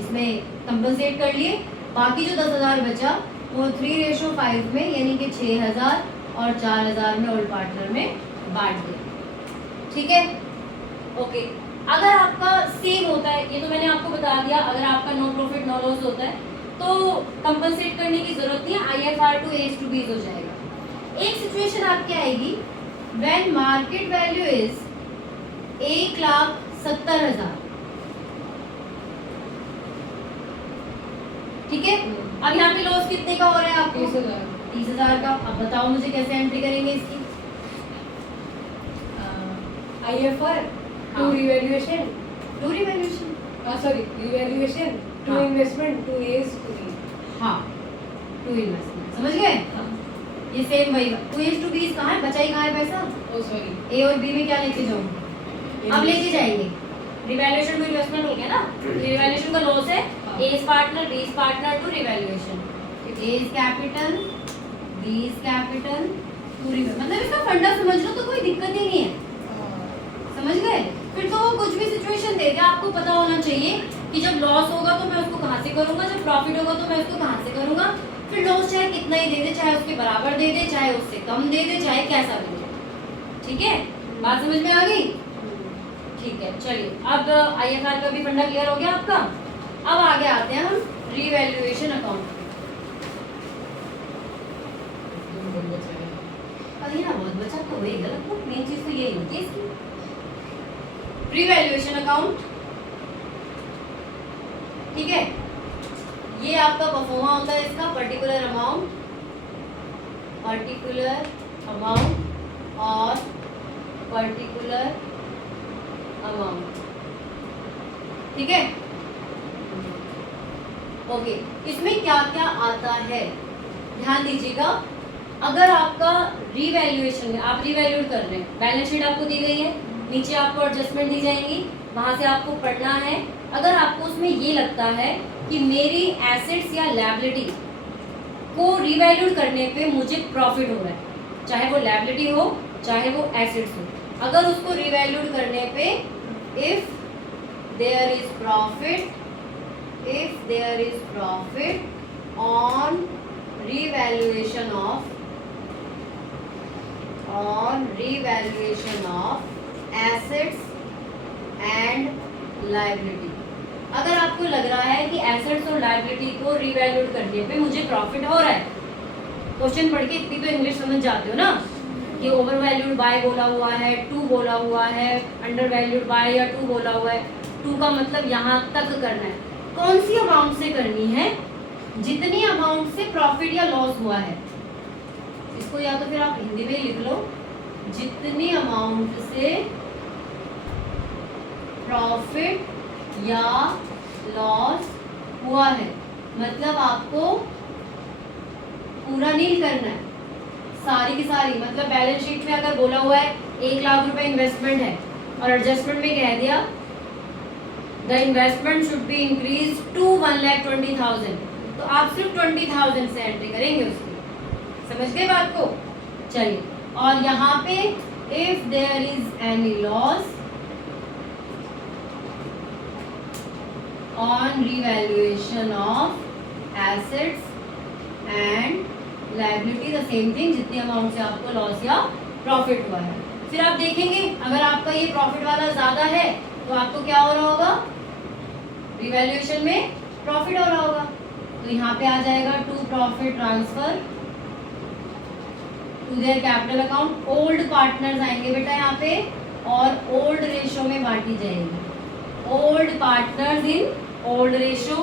इसमें कंपनसेट कर लिए, बाकी जो 10,000 बचा वो 3:5 में यानी कि 6,000 और 4,000 में ओल्ड पार्टनर में बांट दिया, ठीक है ओके। अगर आपका सेम होता है, ये तो मैंने आपको बता दिया, अगर आपका नो प्रॉफिट नो लॉस होता है तो कंपनसेट करने की जरूरत नहीं है, आईएफआर टू एज टू बीज हो जाएगा। एक सिचुएशन आपकी आएगी व्हेन मार्केट वैल्यू इज 1,70,000, ठीक है। अब यहाँ पे लॉस कितने का हो रहा है आपको, 30,000 का। अब बताओ मुझे कैसे एंट्री करेंगे इसकी, आईएफआर टू हाँ। रिवैल्यूएशन, सॉरी रिवैल्यूएशन टू हाँ। Investment to A's to B. हाँ टू इन्वेस्टमेंट, समझ गए। ये सेम वही, टू एज टू बीज कहाँ है, बचा ही कहाँ है पैसा, ओ सॉरी, ए और बी में क्या लेके जाऊंगी, अब लेके जाएंगे रिवैल्यूएशन टू इन्वेस्टमेंट हो गया ना, रिवैल्यूएशन का लॉस है, A's partner B's partner to revaluation, A's capital B's capital to revaluation, मतलब इसका फंडा समझ लो तो कोई दिक्कत ही नहीं है, समझ गए। फिर तो वो कुछ भी सिचुएशन दे दे, आपको पता होना चाहिए कि जब लॉस होगा तो मैं उसको कहाँ से करूंगा, जब प्रॉफिट होगा तो मैं उसको कहाँ से करूंगा। फिर लॉस चाहे कितना ही दे दे, चाहे उसके बराबर दे दे, चाहे उससे कम दे दे, चाहे कैसा भी दे, ठीक है। बात समझ में आ गई, ठीक है। चलिए अब आईएफआर का भी फंडा क्लियर हो गया आपका। अब आगे आते हैं हम रीवैल्यूएशन अकाउंट। अरे ना बहुत बचा तो वही गलत, तो मेन चीज तो यही होती है इसकी। रीवैल्यूएशन अकाउंट, ठीक है, ये आपका परफॉर्मा होता है इसका पर्टिकुलर अमाउंट और पर्टिकुलर अमाउंट, ठीक है। ओके, इसमें क्या क्या आता है ध्यान दीजिएगा। अगर आपका रीवैल्यूएशन में आप रीवैल्यूएट कर रहे हैं, बैलेंस शीट आपको दी गई है, नीचे आपको एडजस्टमेंट दी जाएंगी, वहां से आपको पढ़ना है। अगर आपको उसमें ये लगता है कि मेरी एसेट्स या लायबिलिटी को रीवैल्यूएट करने पे मुझे प्रॉफिट हो रहा है, चाहे वो लायबिलिटी हो चाहे वो एसेट्स हो, अगर उसको रीवैल्यूएट करने पे if there is profit on revaluation of assets and liability, अगर आपको लग रहा है कि एसेट्स और लायबिलिटी को रीवैल्यूएट करने पे मुझे प्रॉफिट हो रहा है, क्वेश्चन पढ़ के इतनी तो इंग्लिश समझ जाते हो ना कि ओवर वैल्यूड बाय बोला हुआ है, टू बोला हुआ है, अंडर वैल्यूड बाय या टू बोला हुआ है, टू का मतलब यहाँ तक करना है। कौन सी अमाउंट से करनी है? जितनी अमाउंट से प्रॉफिट या लॉस हुआ है, इसको या तो फिर आप हिंदी में लिख लो, जितनी अमाउंट से प्रॉफिट या लॉस हुआ है, मतलब आपको पूरा नील करना है सारी की सारी। मतलब बैलेंस शीट में अगर बोला हुआ है 1 लाख रुपए इन्वेस्टमेंट है और एडजस्टमेंट में कह दिया the investment should be increase to 1,20,000, तो आप सिर्फ 20,000 से एंट्री करेंगे उसकी। समझ गए बात को? चलिए, और यहाँ पे if there is any loss on revaluation of assets and liability, the same thing, जितनी अमाउंट से आपको लॉस या प्रॉफिट हुआ है। फिर आप देखेंगे अगर आपका ये प्रॉफिट वाला ज्यादा है तो आपको क्या हो रहा होगा, रिवैल्यूएशन में प्रॉफिट हो रहा होगा, तो यहाँ पे आ जाएगा to profit transfer to their capital account. Old partners आएंगे बेटा यहाँ पे और ओल्ड रेशो में बांटी जाएगी। Old partners in old ratio,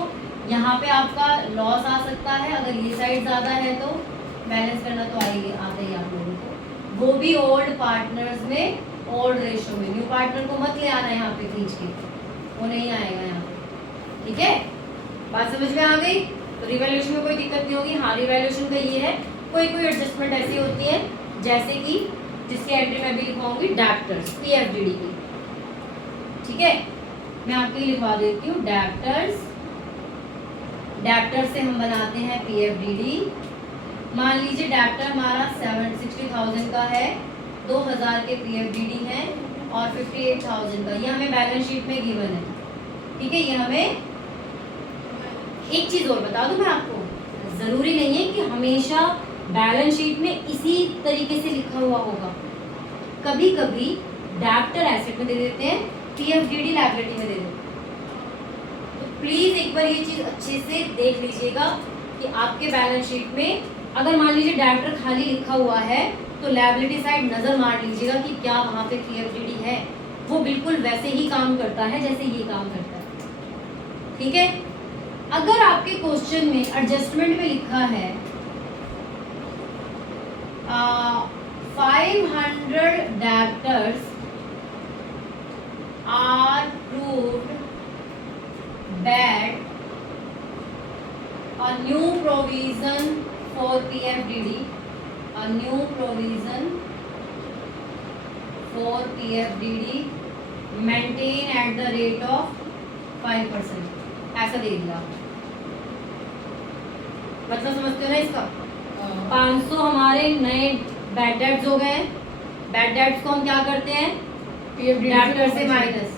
यहाँ पे आपका लॉस आ सकता है अगर ये साइड ज्यादा है तो बैलेंस करना तो आएगी, आता ही आप लोगों को, वो भी ओल्ड पार्टनर्स में ओल्ड रेशो में। न्यू पार्टनर को मत ले आना यहाँ पे खींच के, वो नहीं आएगा यहाँ पे, ठीक है। बात समझ में आ गई? तो रिवैल्यूएशन में कोई दिक्कत नहीं होगी। हाँ, रिवैल्यूएशन का ये है, कोई कोई एडजस्टमेंट ऐसी होती है जैसे कि जिसकी एंट्री मैं भी लिखवाऊंगी डेप्टर्स, PFDD की, ठीक है, मैं आपके लिए लिखवा देती हूँ डेप्टर्स। डेप्टर से हम बनाते हैं PFDD। मान लीजिए डेप्टर हमारा 60,000 का है, 2,000 के PFDD हैं और 58,000 का, ये हमें बैलेंस शीट में गिवन है, ठीक है। ये हमें एक चीज और बता दूं मैं आपको, जरूरी नहीं है कि हमेशा बैलेंस शीट में इसी तरीके से लिखा हुआ होगा, कभी कभी डेप्टर एसेट में दे देते हैं, PFDD लायबिलिटी में दे देते हैं। तो प्लीज एक बार ये चीज अच्छे से देख लीजिएगा कि आपके बैलेंस शीट में अगर मान लीजिए डेप्टर खाली लिखा हुआ है तो लायबिलिटी साइड नजर मार लीजिएगा कि क्या वहां पे PFDD है, वो बिल्कुल वैसे ही काम करता है जैसे ये काम करता है, ठीक है। अगर आपके क्वेश्चन में एडजस्टमेंट में लिखा है 500 debtors are proved bad, a new provision for PFDD, a new provision for PFDD maintain at the rate of 5%, ऐसा दे दिया। मतलब समझते हो ना इसका? 500 हमारे नए बैड डेट्स हो गए। बैड डेट्स को हम क्या करते हैं, डेप्टर से माइनस,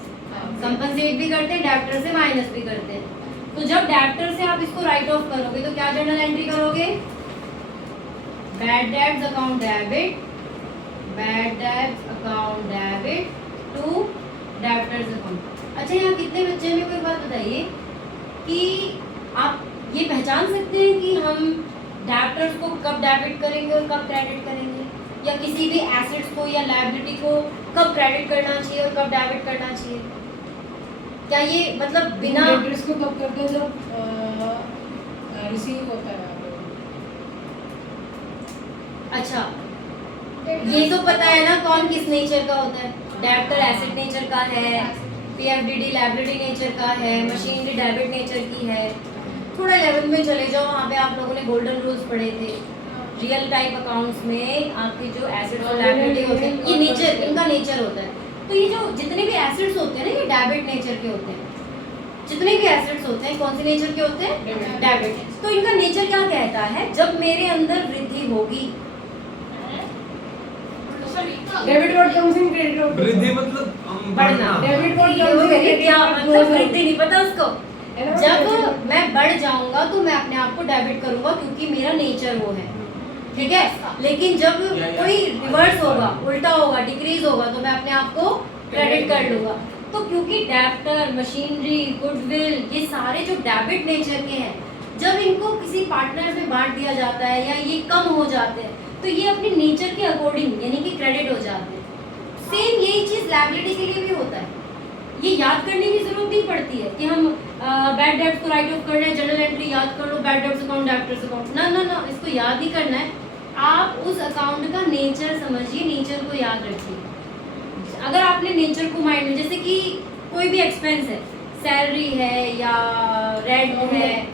कंपनसेट भी करते हैं, डेप्टर से माइनस भी करते हैं। तो जब डेप्टर से आप इसको राइट ऑफ करोगे तो क्या जर्नल एंट्री करोगे, bad debts account debit, bad debts account debit to debtors account. अच्छा, यहाँ कितने बच्चे हैं मेरे को एक बात बताइए, कि आप ये पहचान सकते हैं कि हम डेब्टर्स को कब डेबिट करेंगे और कब क्रेडिट करेंगे, या किसी भी एसेट्स को या लायबिलिटी को कब क्रेडिट करना चाहिए और कब डेबिट करना चाहिए? क्या ये मतलब बिना डेटर्स को कब करते हैं जब रिसीव होता है? अच्छा, ये तो पता है ना कौन किस नेचर का होता है। डेब्टर एसेट नेचर का है, पीएफडीडी लायबिलिटी नेचर का है, मशीनरी डेबिट नेचर की है। थोड़ा 11 में चले जाओ, वहाँ पे आप लोगों ने गोल्डन रूल्स पढ़े थे। रियल टाइप अकाउंट्स में आपके जो एसेट्स और लायबिलिटी होते हैं, ये नेचर, इनका नेचर होता है। तो ये जो जितने भी एसेट्स होते हैं ना, ये डेबिट नेचर के होते हैं। जितने भी एसेट्स होते हैं कौन से नेचर के होते हैं? डेबिट। तो इनका नेचर क्या कहता है? जब मेरे अंदर वृद्धि होगी, debit what comes in credit what वृद्धि मतलब बढ़ना। डेबिट व्हाट ये कम्स इन क्या मतलब वृद्धि क्रेडिट नहीं पता उसको। जब मैं बढ़ जाऊंगा तो मैं अपने आप को डेबिट करूंगा, क्योंकि मेरा नेचर वो है, ठीक है। लेकिन जब कोई रिवर्स होगा, उल्टा होगा, डिक्रीज होगा, तो मैं अपने आप को क्रेडिट कर लूंगा। तो क्योंकि डेब्टर, मशीनरी, गुडविल, ये सारे जो डेबिट नेचर के हैं, जब इनको किसी पार्टनर में बांट दिया जाता है या ये कम हो जाते हैं, तो ये अपने नेचर के अकॉर्डिंग यानी कि क्रेडिट हो जाते हैं। सेम यही चीज लायबिलिटी के लिए भी होता है। ये याद करने की जरूरत नहीं पड़ती है कि हम बैड डेब्ट्स को राइट ऑफ कर रहे हैं, जर्नल एंट्री याद कर लो, bad debts account, debtors account, ना ना ना, इसको याद नहीं करना है। आप उस अकाउंट का नेचर समझिए, नेचर को याद रखिए। अगर आपने नेचर को माइंड में, जैसे कि कोई भी एक्सपेंस है, सैलरी है या रेंट है,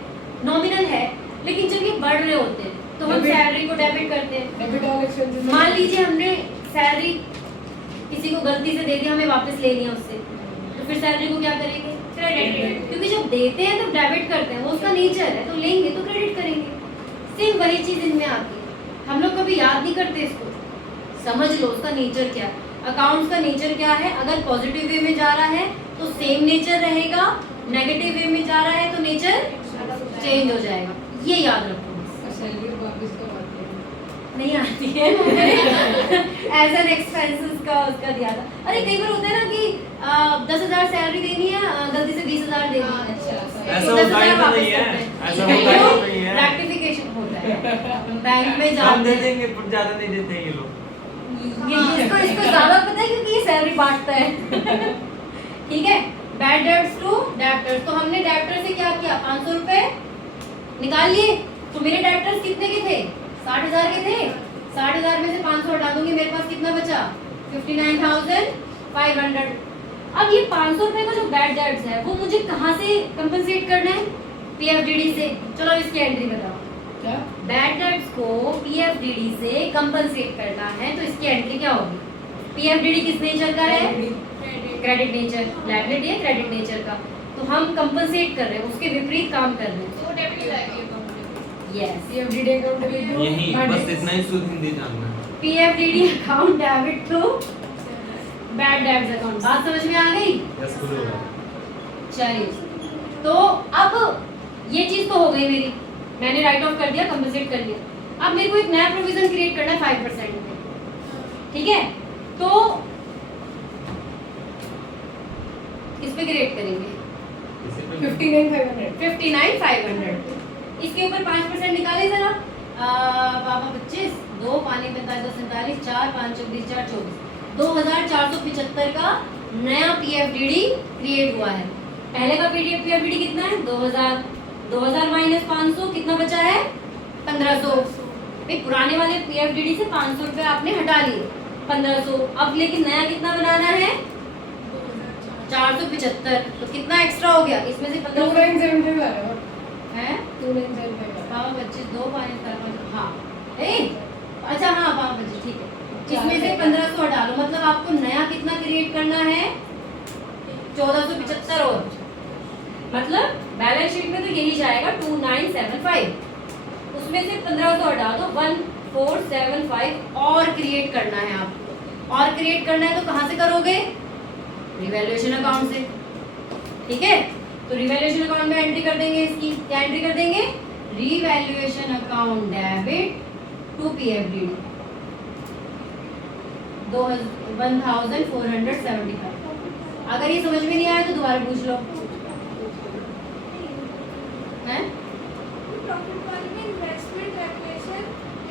नॉमिनल है, लेकिन जब ये बढ़ रहे होते हैं तो हम सैलरी को डेबिट करते हैं। Debit all expenses. मान लीजिए हमने सैलरी किसी को गलती से दे दी, हमें वापस लेनी है उससे, तो फिर सैलरी को क्या करेंगे? क्रेडिट। क्योंकि जब देते हैं तो डेबिट करते हैं, वो उसका नेचर है, तो लेंगे तो क्रेडिट करेंगे। सेम वही चीज इनमें आती है। हम लोग कभी याद नहीं करते इसको, समझ लो उसका नेचर क्या है। अकाउंट्स का नेचर क्या है? अगर पॉजिटिव वे में जा रहा है तो सेम नेचर रहेगा, नेगेटिव वे में जा रहा है तो नेचर चेंज हो जाएगा। ये याद रखो। सैलरी वापस कब आती है? नहीं आती है एज एन एक्सपेंसेस का उसका दिया था। अरे कई बार होता है ना कि 10,000 सैलरी देनी है, गलती से 20,000 दे दी है। अच्छा, ऐसा होता ही तो नहीं है, ऐसा होता ही तो नहीं है। रेक्टिफिकेशन होता है। बैंक में हम जाते दे हैं, देंगे पर ज्यादा नहीं देते हैं ये लोग। इसको ज्यादा पता है क्योंकि ये सैलरी बांटता है ठीक है। बैड डेब्ट्स टू डेब्टर्स, तो हमने डेब्टर से क्या किया? 500 रुपए निकाल लिए। तो मेरे डेब्टर्स कितने के थे? 60,000 के थे। 60,000 में से 500 हटा दूंगी, मेरे पास कितना बचा? 59,500। अब ये 500 रुपए का जो बैड डेब्ट्स है वो मुझे कहाँ से कंपनसेट करना है? पीएफडीडी से। चलो इसकी एंट्री बताओ। क्या? बैड डेब्ट्स को पीएफडीडी से कंपनसेट करना है, तो इसकी एंट्री क्या होगी? पीएफडीडी किस नेचर का है? Credit nature. लायबिलिटी है क्रेडिट नेचर का, तो हम कंपनसेट कर रहे हैं, उसके विपरीत काम कर रहे हैं। Yes, PFDD account debit to यही बस इतना ही शुद्ध हिंदी जानना है। PFDD account debit to bad debts account. बात समझ में आ गई? यस गुरु। चलिए, तो अब ये चीज तो हो गई मेरी, मैंने राइट ऑफ कर दिया, कंपनसेट कर दिया। अब मेरे को एक नया प्रोविजन क्रिएट करना है 5% में, ठीक है। तो किस पे क्रिएट करेंगे? 59,500। 59,500। इसके ऊपर 5% निकाले जरा। बाबा 25, 2 पानी 45, 47, 4 5 24, 4 24, 2,475 का नया पीएफडीडी क्रिएट हुआ है। पहले का पीएफडीडी कितना है? 2,000 माइनस 500 कितना बचा है? 1,500। भाई पुराने वाले पीएफडीडी से 500 रुपए आपने हटा लिए, 1,500। अब लेकिन नया कितना बनाना है? 475। तो कितना एक्स्ट्रा हो गया इसमें से? 2975 आ रहा है। हैं? 2975। बाबा 25, 2 पानी 45, हाँ अच्छा हाँ बाबा 25, ठीक है। इसमें से 1,500 हटा लो, मतलब आपको नया कितना क्रिएट करना है? 1475 और, मतलब बैलेंस शीट में तो यही जाएगा 2975। उसमें से 1,500 हटा दो, 1,475 और क्रिएट करना है आपको। और क्रिएट करना है तो कहाँ से करोगे? रिवैल्यूएशन अकाउंट से, ठीक है। तो रिवैल्यूएशन अकाउंट में एंट्री कर देंगे इसकी। क्या एंट्री कर देंगे? Revaluation account debit to PFDD 1,475। अगर ये समझ में नहीं आया तो दोबारा पूछ लो। हैं प्रॉफिट वाले में investment regulation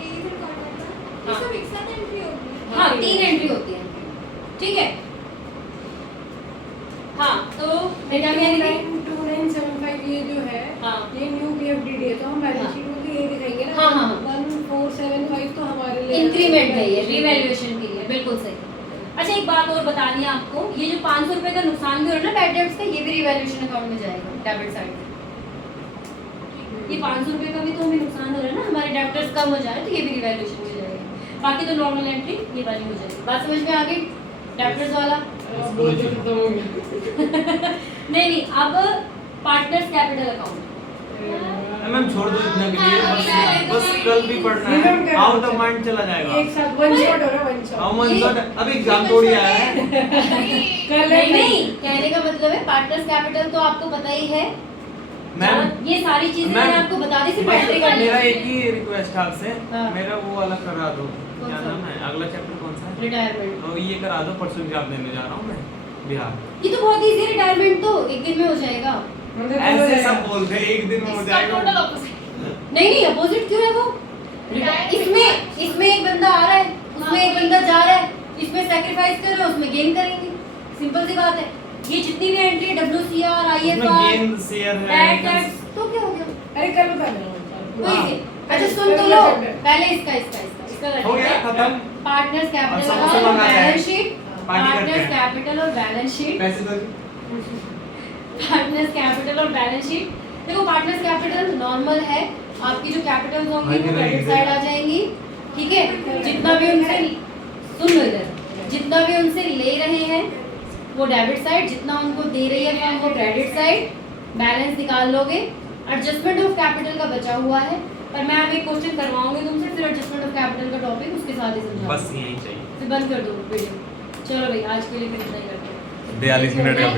A's and contract ये हाँ। सब एक साथ एंट्री होगी हाँ 3 एंट्री होती है, ठीक है। हाँ तो बेटा क्या कह रही थी? 2975 ये जो है हाँ। ये न्यू पीएफडीडी है, तो हम बैलेंस हाँ। शीट में भी ये दिखाएंगे ना। हाँ, हाँ। 1475 तो हमारे लिए इंक्रीमेंट है ये, रिवैल्यूएशन के लिए, बिल्कुल सही। अच्छा एक बात और बतानी है आपको, ये जो 500 रुपए का नुकसान भी हो रहा है ना बैड डेब्ट्स का, ये भी रिवैल्यूएशन अकाउंट में जाएगा डेबिट साइड में। ये 500 रुपए का भी तो हमें नुकसान हो रहा है ना, हमारे डेब्टर्स कम हो जा रहे हैं, तो ये भी रिवैल्यूएशन में जाएगा। बाकी तो नॉर्मल एंट्री ये वाली हो जाएगी। बात समझ में आ गई डेब्टर्स वाला? अब वो तो खत्म हो गया। नहीं अब पार्टनर्स कैपिटल अकाउंट। मैम छोड़ दो इतना के लिए, बस कल भी पढ़ना है, आउट ऑफ माइंड चला जाएगा। एक साथ वन शॉट हो रहा है, वन शॉट। हाँ वन शॉट, अभी एग्जाम थोड़ी आया है। कल नहीं नहीं, कहने का मतलब है पार्टनर्स कैपिटल तो आपको पता ही है मैम ये सारी चीजें मैंने आपको बता दी, सिर्फ एंट्री बस करनी मेरा है। एक ही रिक्वेस्ट है आपसे, हाँ। मेरा वो वाला करा दो, कौन क्या सा? नाम है, अगला चैप्टर कौन सा है? रिटायरमेंट। तो ये करा दो, परसों एग्जाम देने जा रहा हूँ मैं बिहार। ये तो बहुत इजी, रिटायरमेंट तो एक दिन में हो जाएगा। ऐसे सब बोलते हैं एक दिन में हो जाएगा। नहीं नहीं, अपोजिट क्यों है वो? इसमें इसमें एक बंदा आ रहा है, उसमें एक बंदा जा रहा है, इसमें सैक्रिफाइस कर रहे हो, उसमें गेन करेंगे, सिंपल सी बात है। ये जितनी भी एंट्री WCR, उसमें IFR, गेन शेयर टैक्स है। तो क्या हो गया? अरे कल बता देना। वही से। अच्छा सुन तो लो, पहले इसका हो गया खत्म। पार्टनर्स और कैपिटल सबसे और मंगाता है। बैलेंस शीट, पार्टी करते पार्टनर्स हैं। कैपिटल और बैलेंस शीट, पैसे दो। पार्टनर्स कैपिटल और बैलेंस शीट। देखो पार्टनर्स कैपिटल नॉर्मल है, आपकी जो कैपिटल होंगी वो क्रेडिट साइड आ जाएंगी, ठीक है। जितना भी उनसे सुन लो इधर, जितना भी उनसे ले रहे हैं वो डेबिट साइड, जितना उनको दे रही है फर्म वो क्रेडिट साइड, बैलेंस निकाल लोगे। एडजस्टमेंट ऑफ कैपिटल का बचा हुआ है, पर मैं अब एक क्वेश्चन करवाऊंगी तुमसे, फिर एडजस्टमेंट ऑफ कैपिटल का टॉपिक उसके साथ ही समझाऊंगी। बस यही चाहिए। फिर बंद कर दो वीडियो। चलो भाई आज के लिए फिर इतना ही करते हैं। 42 मिनट का वीडियो।